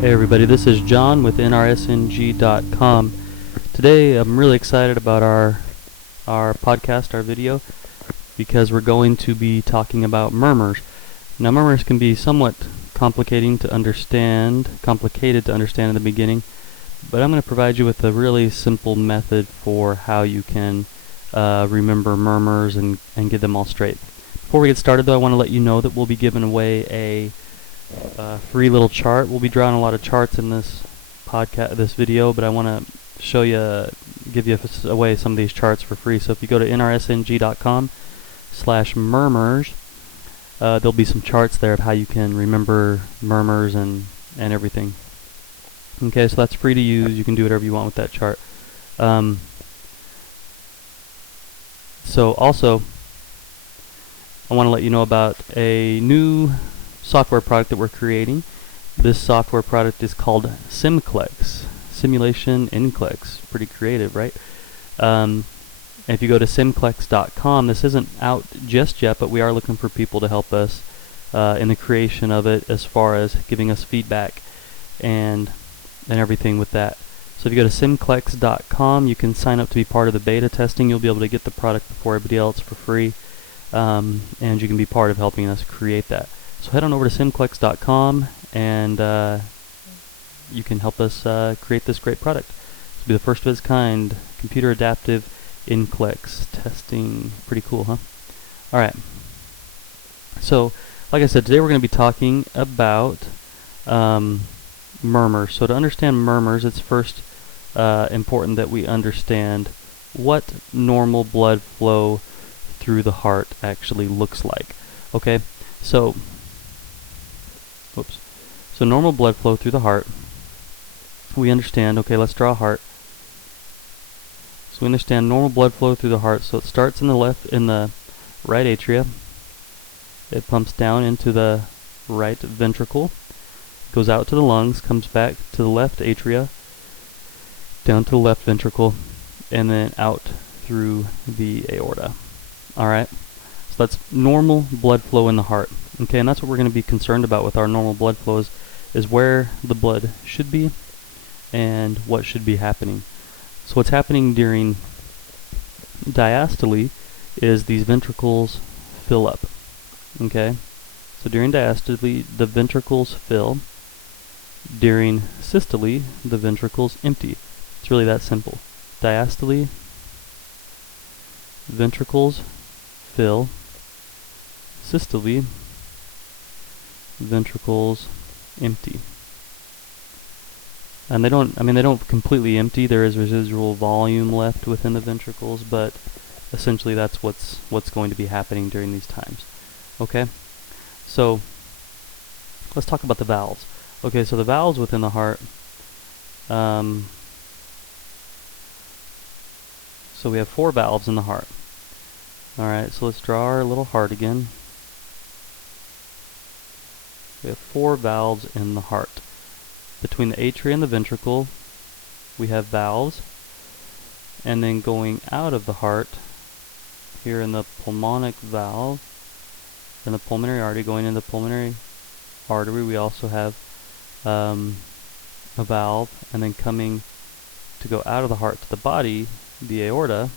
Hey everybody, this is John with nrsng.com. Today I'm really excited about our podcast, our video, because we're going to be talking about murmurs. Now murmurs can be somewhat complicated to understand in the beginning, but I'm going to provide you with a really simple method for how you can remember murmurs and get them all straight. Before we get started though, I want to let you know that we'll be giving away a free little chart. We'll be drawing a lot of charts in this video, but I want to show you, give you away some of these charts for free. So if you go to nrsng.com/murmurs, there'll be some charts there of how you can remember murmurs and everything. Okay, so that's free to use. You can do whatever you want with that chart. So also, I want to let you know about a new software product that we're creating. This software product is called SimClex, Simulation NClex. Pretty creative, right? And if you go to simclex.com, this isn't out just yet, but we are looking for people to help us in the creation of it, as far as giving us feedback and everything with that. So if you go to simclex.com, you can sign up to be part of the beta testing. You'll be able to get the product before everybody else for free, and you can be part of helping us create that. So head on over to simclex.com and you can help us create this great product. This will be the first of its kind, computer adaptive NClex testing. Pretty cool, huh? Alright. So, like I said, today we're going to be talking about murmurs. So to understand murmurs, it's first important that we understand what normal blood flow through the heart actually looks like. Okay, so normal blood flow through the heart, we understand, okay, let's draw a heart. So we understand normal blood flow through the heart. So it starts in the right atria. It pumps down into the right ventricle, goes out to the lungs, comes back to the left atria, down to the left ventricle, and then out through the aorta. Alright? So that's normal blood flow in the heart. Okay, and that's what we're going to be concerned about with our normal blood flows, is where the blood should be and what should be happening. So what's happening during diastole is these ventricles fill up. Okay, so during diastole the ventricles fill. During systole the ventricles empty. It's really that simple. Diastole, ventricles fill. Systole, ventricles empty. And they don't completely empty. There is residual volume left within the ventricles, but essentially that's what's going to be happening during these times. Okay? So let's talk about the valves. Okay, so the valves within the heart, so we have 4 valves in the heart. Alright, so let's draw our little heart again. We have 4 valves in the heart. Between the atria and the ventricle, we have valves. And then going out of the heart, here in the pulmonic valve, in the pulmonary artery, going into the pulmonary artery, we also have a valve. And then coming to go out of the heart to the body, the aorta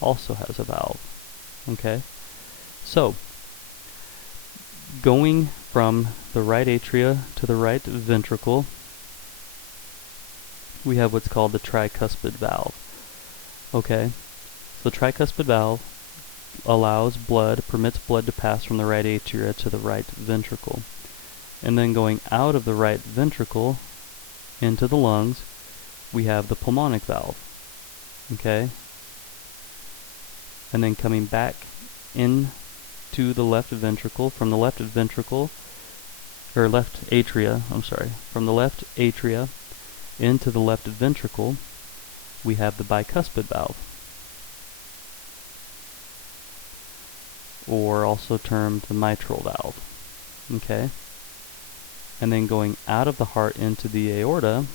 also has a valve. Okay? So, going from the right atria to the right ventricle, we have what's called the tricuspid valve. Okay, so the tricuspid valve permits blood to pass from the right atria to the right ventricle. And then going out of the right ventricle into the lungs, we have the pulmonic valve. Okay, and then coming back in to the left ventricle, from the left ventricle, or left atria, from the left atria into the left ventricle, we have the bicuspid valve, or also termed the mitral valve. Okay? And then going out of the heart into the aorta,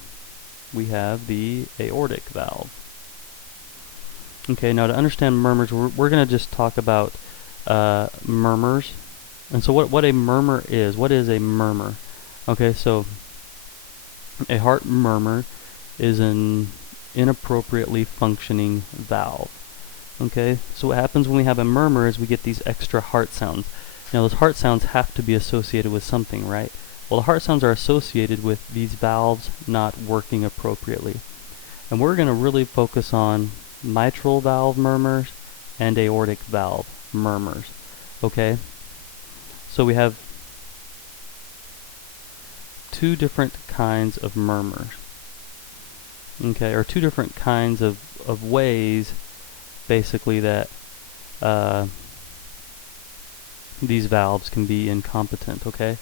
we have the aortic valve. Okay, now to understand murmurs, we're going to just talk about murmurs. And so what a murmur is, what is a murmur? Okay, so A heart murmur is an inappropriately functioning valve. Okay, so what happens when we have a murmur is we get these extra heart sounds. Now those heart sounds have to be associated with something, right? Well, the heart sounds are associated with these valves not working appropriately. And we're going to really focus on mitral valve murmurs and aortic valve murmurs. Okay, so we have two different kinds of murmurs. Okay, or two different kinds of ways basically that these valves can be incompetent. Okay,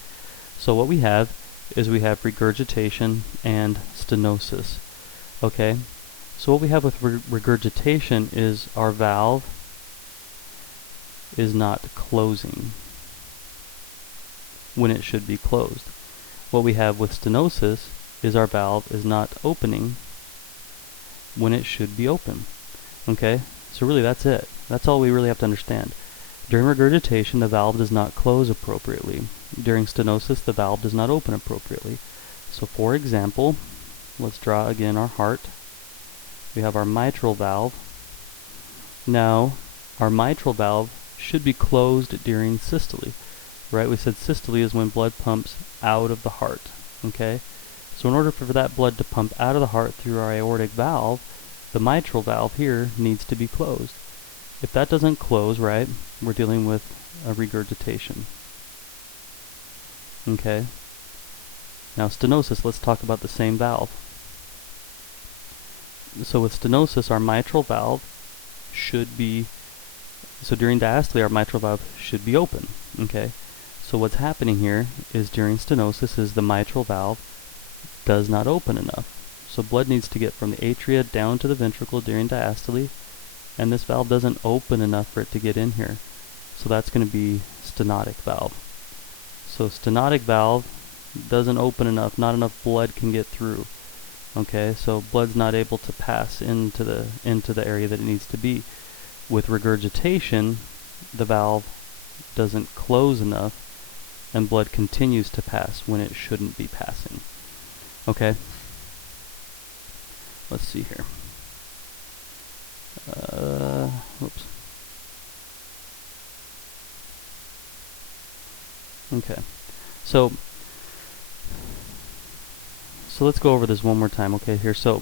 so what we have is we have regurgitation and stenosis. Okay, so what we have with regurgitation is our valve is not closing when it should be closed. What we have with stenosis is our valve is not opening when it should be open. Okay, so really that's it. That's all we really have to understand. During regurgitation, the valve does not close appropriately. During stenosis, the valve does not open appropriately. So for example, let's draw again our heart. We have our mitral valve. Now, our mitral valve should be closed during systole, right? We said systole is when blood pumps out of the heart, okay? So in order for that blood to pump out of the heart through our aortic valve, the mitral valve here needs to be closed. If that doesn't close, right, we're dealing with a regurgitation. Okay? Now stenosis, let's talk about the same valve. So with stenosis, our mitral valve should be, so during diastole, our mitral valve should be open. Okay? So what's happening here is during stenosis is the mitral valve does not open enough. So blood needs to get from the atria down to the ventricle during diastole, and this valve doesn't open enough for it to get in here. So that's going to be stenotic valve. So stenotic valve doesn't open enough, not enough blood can get through. Okay, so blood's not able to pass into the area that it needs to be. With regurgitation, the valve doesn't close enough and blood continues to pass when it shouldn't be passing. Okay, let's see here. Whoops. Okay, so let's go over this one more time. Okay, here, so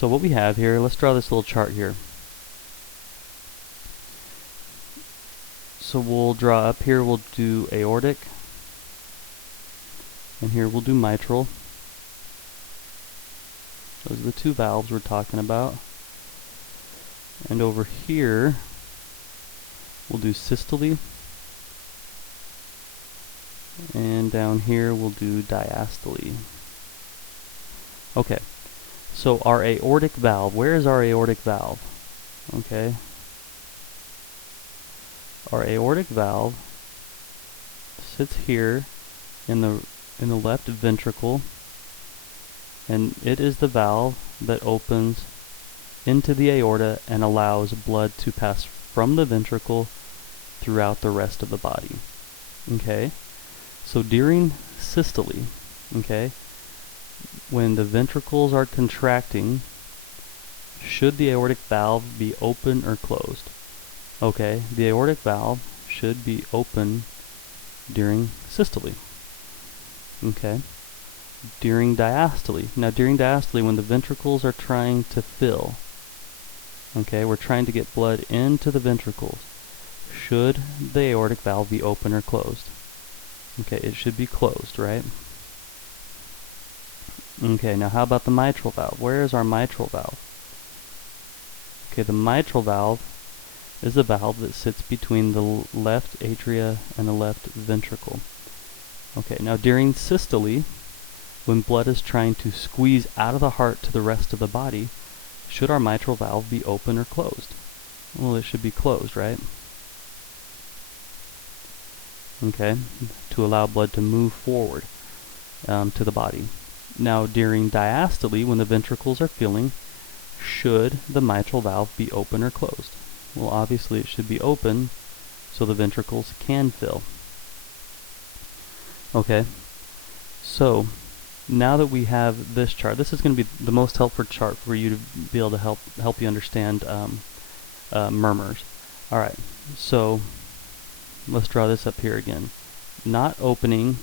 what we have here, let's draw this little chart here. So we'll draw up here, we'll do aortic, and here we'll do mitral. Those are the two valves we're talking about. And over here, we'll do systole. And down here, we'll do diastole. Okay, so our aortic valve, where is our aortic valve? Okay. Our aortic valve sits here in the left ventricle, and it is the valve that opens into the aorta and allows blood to pass from the ventricle throughout the rest of the body. Okay, so during systole, okay, when the ventricles are contracting, should the aortic valve be open or closed? Okay, the aortic valve should be open during systole. Okay, during diastole. Now during diastole, when the ventricles are trying to fill, okay, we're trying to get blood into the ventricles. Should the aortic valve be open or closed? Okay, it should be closed, right? Okay, now how about the mitral valve? Where is our mitral valve? Okay, the mitral valve is the valve that sits between the left atria and the left ventricle. Okay, now during systole, when blood is trying to squeeze out of the heart to the rest of the body, should our mitral valve be open or closed? Well, it should be closed, right? Okay, to allow blood to move forward to the body. Now during diastole, when the ventricles are filling, should the mitral valve be open or closed? Well, obviously it should be open so the ventricles can fill. Okay, So now that we have this chart, this is going to be the most helpful chart for you to be able to help you understand murmurs. All right, so let's draw this up here again. Not opening,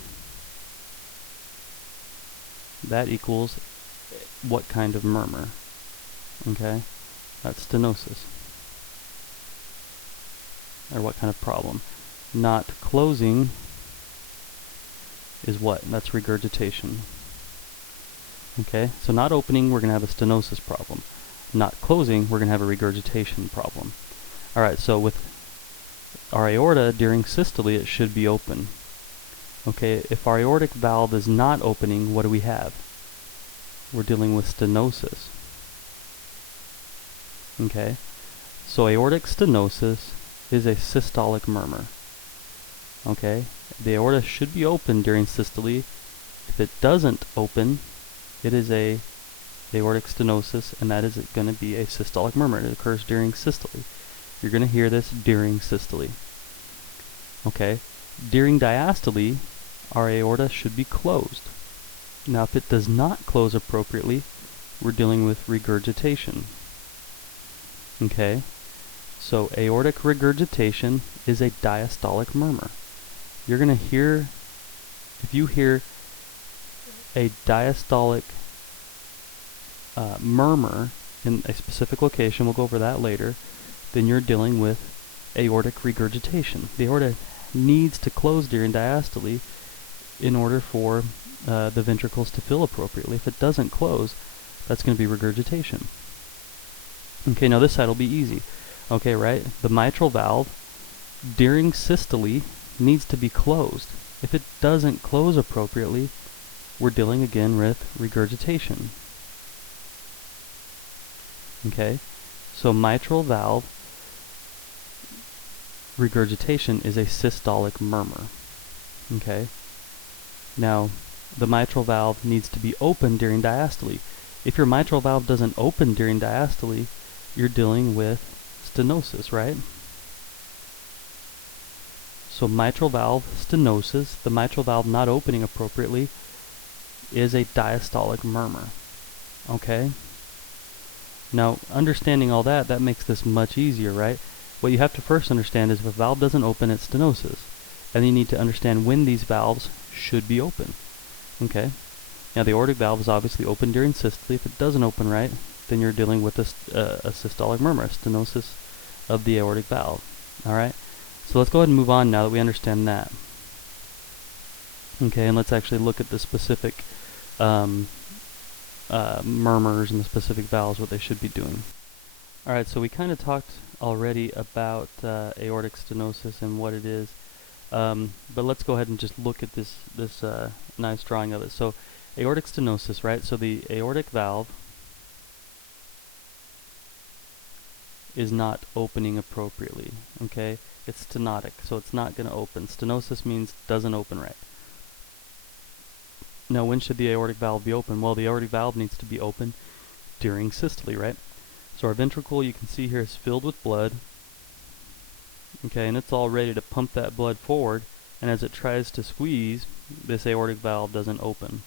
that equals what kind of murmur? Okay, that's stenosis. Or what kind of problem? Not closing is what? That's regurgitation. Okay, so not opening, we're going to have a stenosis problem. Not closing, we're going to have a regurgitation problem. Alright, so with our aorta during systole, it should be open. Okay, if our aortic valve is not opening, what do we have? We're dealing with stenosis. Okay, so aortic stenosis is a systolic murmur. Okay, the aorta should be open during systole. If it doesn't open, it is a aortic stenosis, and that is going to be a systolic murmur. It occurs during systole. You're going to hear this during systole. Okay, during diastole, our aorta should be closed. Now, if it does not close appropriately, we're dealing with regurgitation. Okay, so aortic regurgitation is a diastolic murmur. You're going to hear, if you hear a diastolic murmur in a specific location, we'll go over that later, then you're dealing with aortic regurgitation. The aorta needs to close during diastole in order for the ventricles to fill appropriately. If it doesn't close, that's going to be regurgitation. Okay, now this side will be easy. Okay, right? The mitral valve during systole needs to be closed. If it doesn't close appropriately, we're dealing again with regurgitation. Okay, so mitral valve regurgitation is a systolic murmur. Okay, now the mitral valve needs to be open during diastole. If your mitral valve doesn't open during diastole, you're dealing with stenosis, right? So mitral valve stenosis, the mitral valve not opening appropriately, is a diastolic murmur. Okay? Now, understanding all that, that makes this much easier, right? What you have to first understand is if a valve doesn't open, it's stenosis. And you need to understand when these valves should be open. Okay? Now, the aortic valve is obviously open during systole. If it doesn't open right, then you're dealing with a systolic murmur, a stenosis of the aortic valve. Alright? So let's go ahead and move on now that we understand that. Okay, and let's actually look at the specific murmurs and the specific valves, what they should be doing. Alright, so we kind of talked already about aortic stenosis and what it is, but let's go ahead and just look at this nice drawing of it. So aortic stenosis, right? So the aortic valve is not opening appropriately, okay? It's stenotic, so it's not going to open. Stenosis means doesn't open right. Now, when should the aortic valve be open? Well, the aortic valve needs to be open during systole, right? So our ventricle, you can see here, is filled with blood. Okay, and it's all ready to pump that blood forward. And as it tries to squeeze, this aortic valve doesn't open.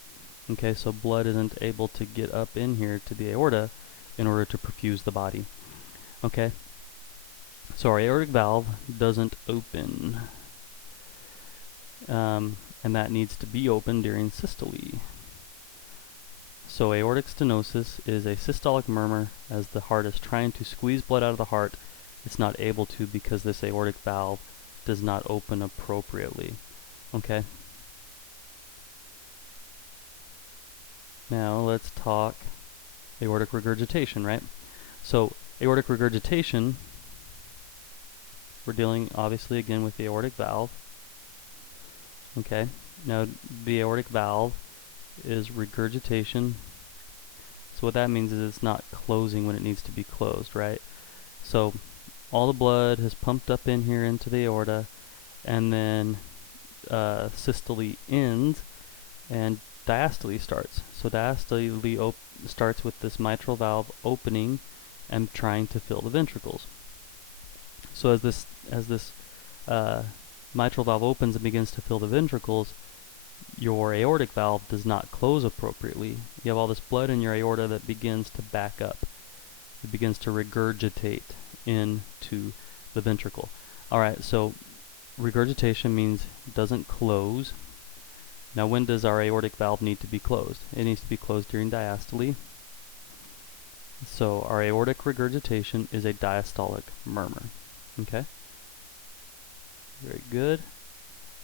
Okay, so blood isn't able to get up in here to the aorta in order to perfuse the body. Okay, so our aortic valve doesn't open. And that needs to be open during systole. So aortic stenosis is a systolic murmur as the heart is trying to squeeze blood out of the heart. It's not able to because this aortic valve does not open appropriately. Okay. Now let's talk aortic regurgitation, right? So aortic regurgitation, we're dealing obviously again with the aortic valve. Okay, now the aortic valve is regurgitation. So what that means is it's not closing when it needs to be closed, right? So all the blood has pumped up in here into the aorta, and then systole ends and diastole starts. So diastole starts with this mitral valve opening and trying to fill the ventricles. So as this mitral valve opens and begins to fill the ventricles, your aortic valve does not close appropriately. You have all this blood in your aorta that begins to back up. It begins to regurgitate into the ventricle. Alright, so regurgitation means it doesn't close. Now when does our aortic valve need to be closed? It needs to be closed during diastole. So our aortic regurgitation is a diastolic murmur. Okay? Very good.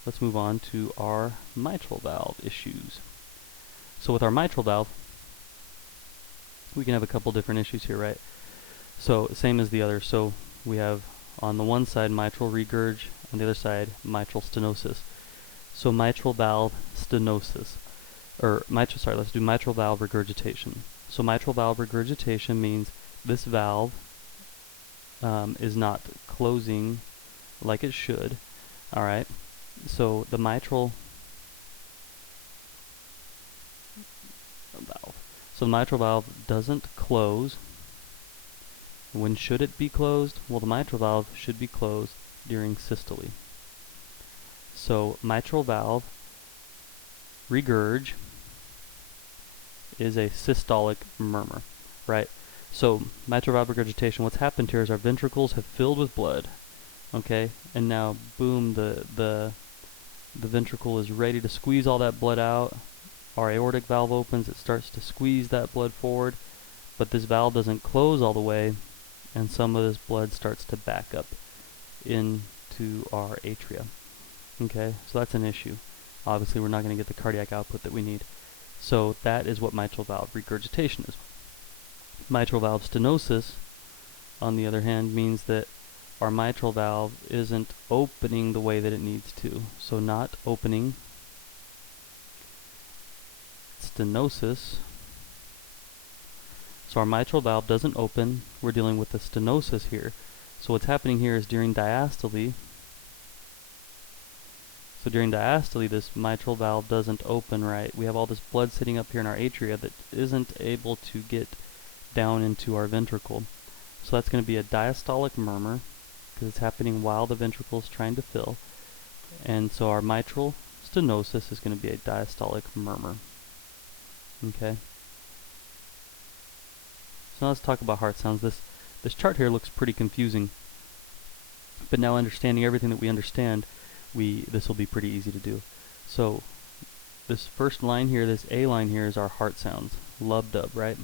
Let's move on to our mitral valve issues. So with our mitral valve, we can have a couple different issues here, right? So same as the other. So we have on the one side mitral regurg, on the other side mitral stenosis. So mitral valve stenosis, let's do mitral valve regurgitation. So mitral valve regurgitation means this valve is not closing like it should. Alright, so the mitral valve. So the mitral valve doesn't close. When should it be closed? Well, the mitral valve should be closed during systole. So mitral valve regurg is a systolic murmur, right? So mitral valve regurgitation, what's happened here is our ventricles have filled with blood, okay? And now, boom, the ventricle is ready to squeeze all that blood out. Our aortic valve opens, it starts to squeeze that blood forward, but this valve doesn't close all the way, and some of this blood starts to back up into our atria. Okay, so that's an issue. Obviously, we're not going to get the cardiac output that we need. So that is what mitral valve regurgitation is. Mitral valve stenosis, on the other hand, means that our mitral valve isn't opening the way that it needs to. So not opening, stenosis. So our mitral valve doesn't open. We're dealing with the stenosis here. So what's happening here is during diastole, this mitral valve doesn't open right. We have all this blood sitting up here in our atria that isn't able to get down into our ventricle. So that's going to be a diastolic murmur, because it's happening while the ventricle is trying to fill. And so our mitral stenosis is going to be a diastolic murmur. Okay. So now let's talk about heart sounds. This chart here looks pretty confusing, but now understanding everything that we understand, this will be pretty easy to do. So this first line here, this A line here, is our heart sounds. Lub dub, right?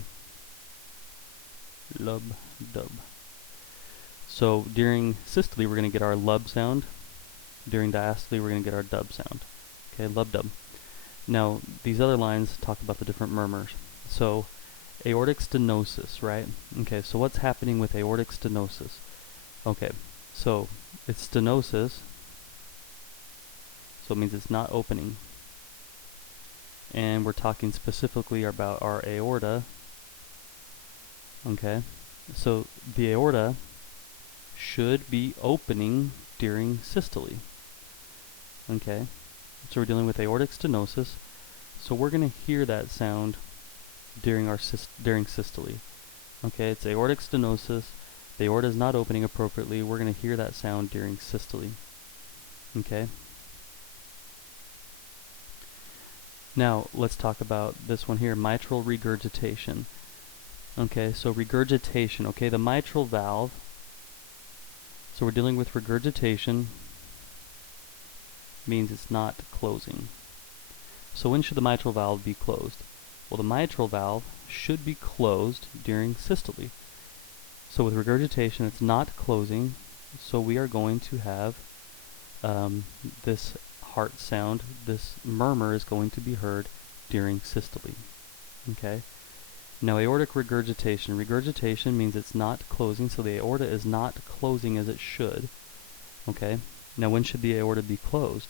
Lub dub. So during systole, we're going to get our lub sound. During diastole, we're going to get our dub sound. Okay, lub dub. Now these other lines talk about the different murmurs. So aortic stenosis, right? Okay, so what's happening with aortic stenosis? Okay, so it's stenosis, so it means it's not opening. And we're talking specifically about our aorta. Okay, so the aorta should be opening during systole. Okay, so we're dealing with aortic stenosis, so we're going to hear that sound during systole. Okay, it's aortic stenosis, the aorta is not opening appropriately, we're going to hear that sound during systole. Okay. Now let's talk about this one here, mitral regurgitation. Okay, so regurgitation, okay, the mitral valve, so we're dealing with regurgitation, means it's not closing. So when should the mitral valve be closed? Well, the mitral valve should be closed during systole. So with regurgitation, it's not closing, so we are going to have this heart sound, this murmur is going to be heard during systole. Okay. Now aortic regurgitation. Regurgitation means it's not closing, so the aorta is not closing as it should. Okay. Now when should the aorta be closed?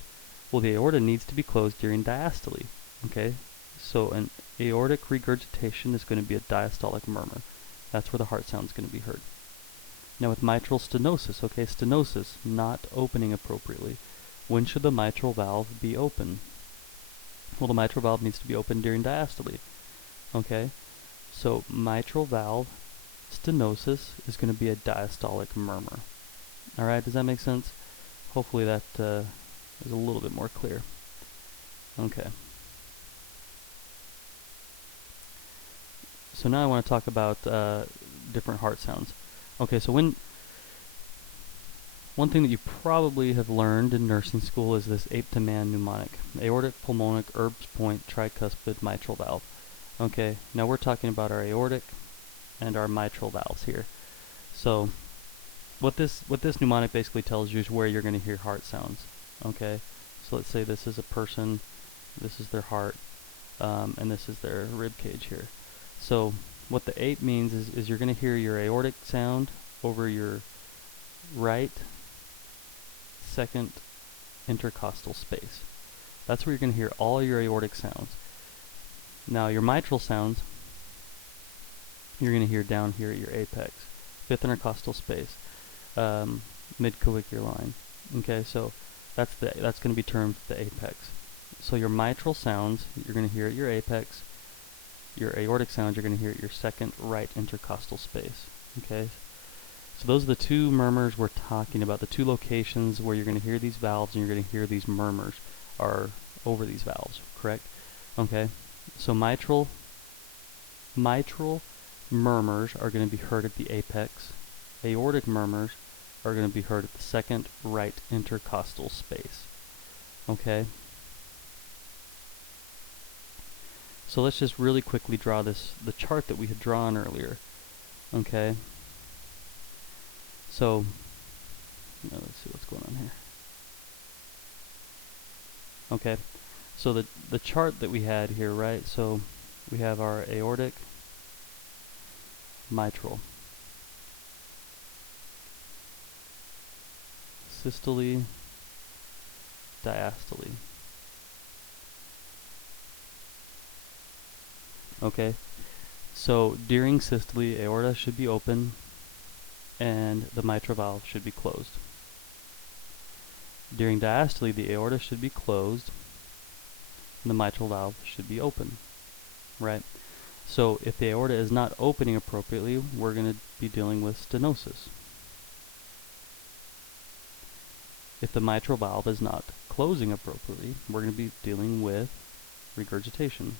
Well, the aorta needs to be closed during diastole. Okay. So an aortic regurgitation is going to be a diastolic murmur. That's where the heart sound is going to be heard. Now with mitral stenosis, okay, stenosis, not opening appropriately. When should the mitral valve be open? Well, the mitral valve needs to be open during diastole. Okay, so mitral valve stenosis is going to be a diastolic murmur. Alright, does that make sense? Hopefully that is a little bit more clear. Okay. So now I want to talk about different heart sounds. Okay, so one thing that you probably have learned in nursing school is this ape-to-man mnemonic: aortic, pulmonic, Erb's point, tricuspid, mitral valve. Okay, now we're talking about our aortic and our mitral valves here. So what this mnemonic basically tells you is where you're going to hear heart sounds. Okay, so let's say this is a person, this is their heart, and this is their rib cage here. So what the ape means is you're going to hear your aortic sound over your right second intercostal space. That's where you're going to hear all your aortic sounds. Now your mitral sounds, you're going to hear down here at your apex, fifth intercostal space, mid-clavicular line. Okay, so that's going to be termed the apex. So your mitral sounds, you're going to hear at your apex. Your aortic sounds, you're going to hear at your second right intercostal space. Okay, so those are the two murmurs we're talking about. The two locations where you're going to hear these valves and you're going to hear these murmurs are over these valves, correct? Okay, so mitral murmurs are going to be heard at the apex. Aortic murmurs are going to be heard at the second right intercostal space. Okay, so let's just really quickly draw the chart that we had drawn earlier. Okay, so let's see what's going on here. Okay, so the chart that we had here, right? So we have our aortic, mitral, systole, diastole. Okay, so during systole, aorta should be open and the mitral valve should be closed. During diastole, the aorta should be closed and the mitral valve should be open, right? So if the aorta is not opening appropriately, we're going to be dealing with stenosis. If the mitral valve is not closing appropriately, we're going to be dealing with regurgitation.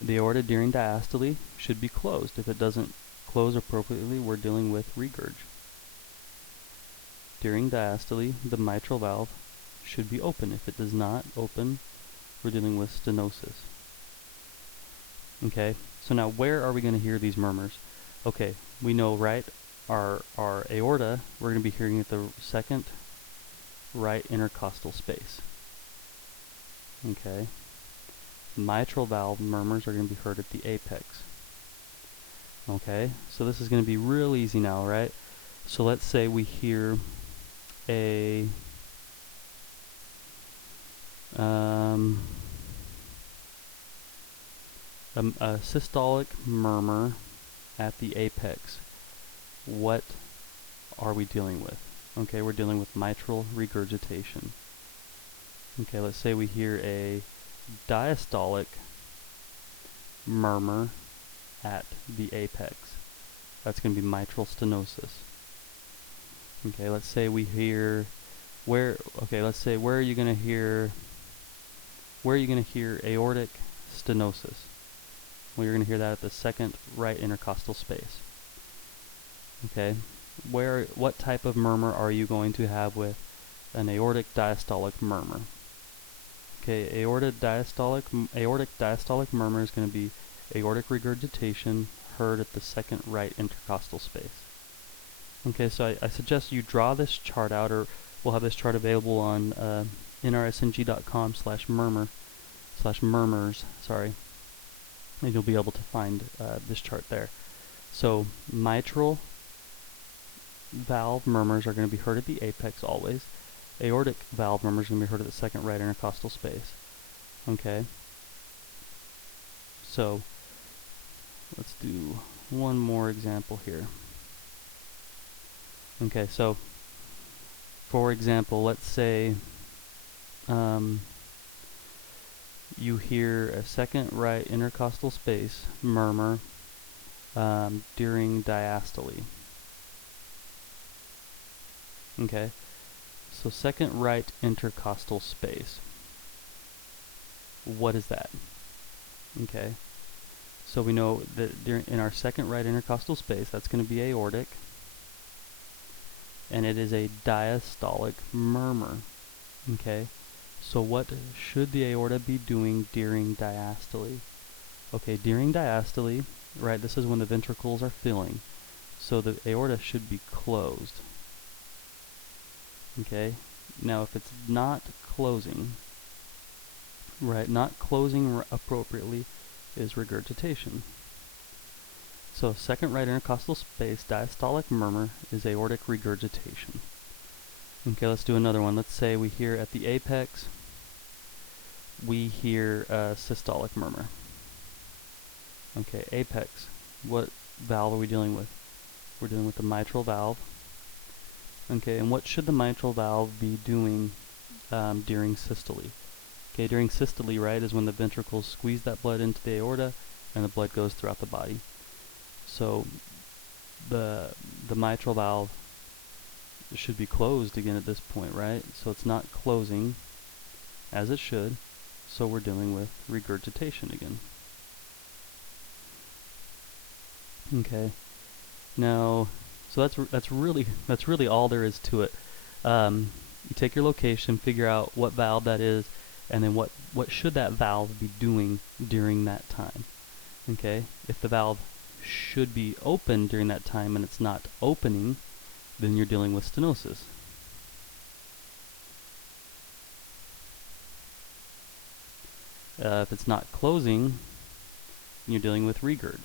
The aorta during diastole should be closed. If it doesn't close appropriately, we're dealing with regurg. During diastole, the mitral valve should be open. If it does not open, we're dealing with stenosis. Okay, so now where are we going to hear these murmurs? Okay, we know, right, our aorta, we're going to be hearing at the second right intercostal space. Okay, mitral valve murmurs are going to be heard at the apex. Okay, so this is going to be real easy now, right? So let's say we hear a systolic murmur at the apex. What are we dealing with? Okay, we're dealing with mitral regurgitation. Okay, let's say we hear a diastolic murmur at the apex. That's going to be mitral stenosis. Okay, let's say we hear let's say where are you going to hear aortic stenosis? Well, you're going to hear that at the second right intercostal space. Okay, what type of murmur are you going to have with an aortic diastolic murmur? Okay, aortic diastolic murmur is going to be aortic regurgitation heard at the second right intercostal space. Okay, so I suggest you draw this chart out, or we'll have this chart available on nrsng.com/murmurs, and you'll be able to find this chart there. So mitral valve murmurs are going to be heard at the apex always. Aortic valve murmurs are going to be heard at the second right intercostal space. Okay, so let's do one more example here. Okay, so for example, let's say you hear a second right intercostal space murmur during diastole. Okay, so second right intercostal space. What is that? Okay, so we know that in our second right intercostal space, that's going to be aortic, and it is a diastolic murmur. Okay, so what should the aorta be doing during diastole? Okay, during diastole, right, this is when the ventricles are filling, so the aorta should be closed. Okay, now if it's not closing, right, not closing appropriately is regurgitation. So second right intercostal space, diastolic murmur is aortic regurgitation. Okay, let's do another one. Let's say we hear at the apex, we hear a systolic murmur. Okay, apex, what valve are we dealing with? We're dealing with the mitral valve. Okay, and what should the mitral valve be doing during systole? Okay, during systole, right, is when the ventricles squeeze that blood into the aorta and the blood goes throughout the body. So the mitral valve should be closed again at this point, right? So it's not closing as it should, so we're dealing with regurgitation again. Okay, now, so that's really all there is to it. You take your location, figure out what valve that is, and then what should that valve be doing during that time. Okay, if the valve should be open during that time and it's not opening, then you're dealing with stenosis. If it's not closing, you're dealing with regurg.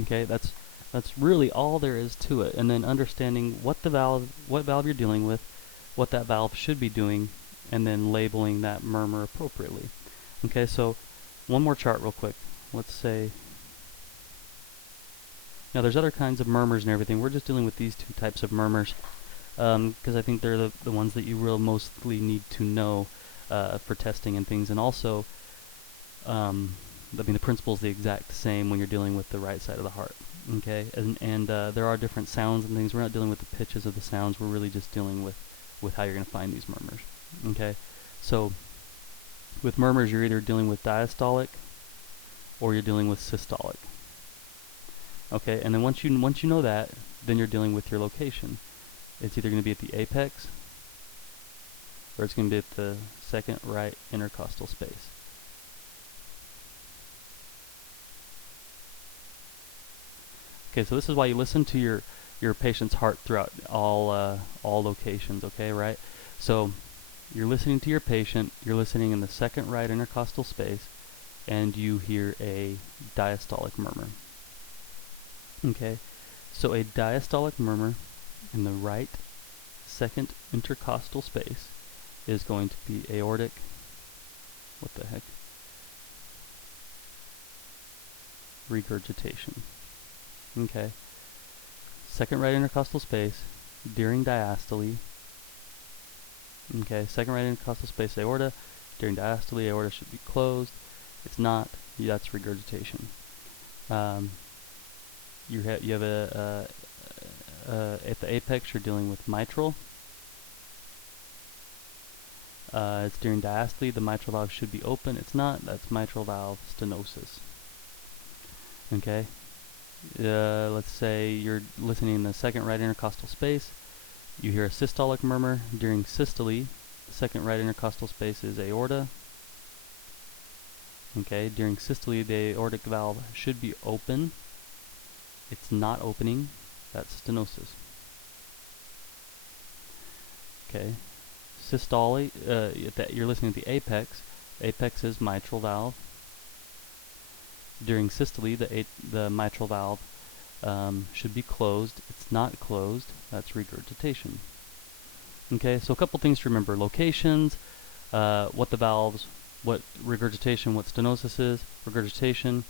Okay, that's really all there is to it. And then understanding what valve you're dealing with, what that valve should be doing, and then labeling that murmur appropriately. Okay, so one more chart real quick. Let's say, now there's other kinds of murmurs and everything. We're just dealing with these two types of murmurs because I think they're the ones that you really mostly need to know for testing and things. And also, I mean, the principle is the exact same when you're dealing with the right side of the heart. Okay, and there are different sounds and things. We're not dealing with the pitches of the sounds. We're really just dealing with how you're going to find these murmurs. Okay, so with murmurs, you're either dealing with diastolic or you're dealing with systolic. Okay, and then once you know that, then you're dealing with your location. It's either going to be at the apex or it's going to be at the second right intercostal space. Okay, so this is why you listen to your patient's heart throughout all locations. Okay, right? So you're listening to your patient. You're listening in the second right intercostal space, and you hear a diastolic murmur. Okay, so a diastolic murmur in the right second intercostal space is going to be aortic. What the heck? Regurgitation. Okay. Second right intercostal space during diastole. Okay, second right intercostal space aorta. During diastole, aorta should be closed. It's not. That's regurgitation. You have at the apex, you're dealing with mitral. It's during diastole. The mitral valve should be open. It's not. That's mitral valve stenosis. Okay. Let's say you're listening in the second right intercostal space. You hear a systolic murmur during systole. The second right intercostal space is aorta. Okay, during systole, the aortic valve should be open. It's not opening. That's stenosis. Okay, systole. You're listening to the apex. Apex is mitral valve. During systole, the mitral valve should be closed. It's not closed. That's regurgitation. Okay, so a couple things to remember: locations, what the valves, what regurgitation, what stenosis is. Regurgitation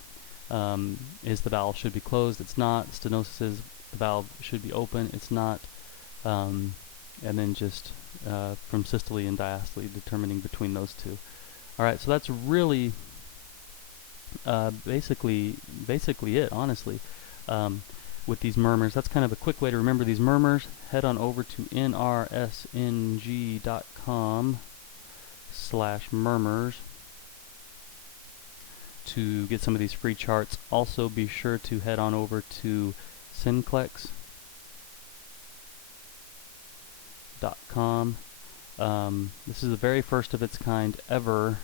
is the valve should be closed. It's not. Stenosis is the valve should be open. It's not. And then just from systole and diastole, determining between those two. All right, so that's really basically it, honestly. With these murmurs, that's kind of a quick way to remember these murmurs. Head on over to nrsng.com/murmurs, to get some of these free charts. Also, be sure to head on over to simclex.com. This is the very first of its kind ever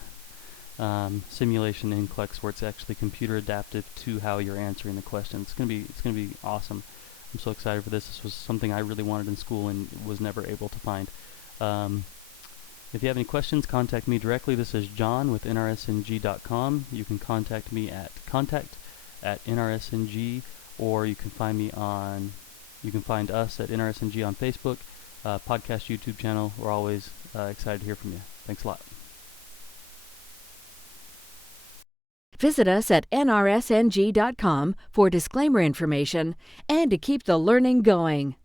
simulation in NCLEX where it's actually computer adaptive to how you're answering the question. It's gonna be awesome. I'm so excited for this. This was something I really wanted in school and was never able to find. If you have any questions, contact me directly. This is John with nrsng.com. You can contact me at contact@nrsng, or you can find us at nrsng on Facebook, podcast YouTube channel. We're always excited to hear from you. Thanks a lot. Visit us at nrsng.com for disclaimer information and to keep the learning going.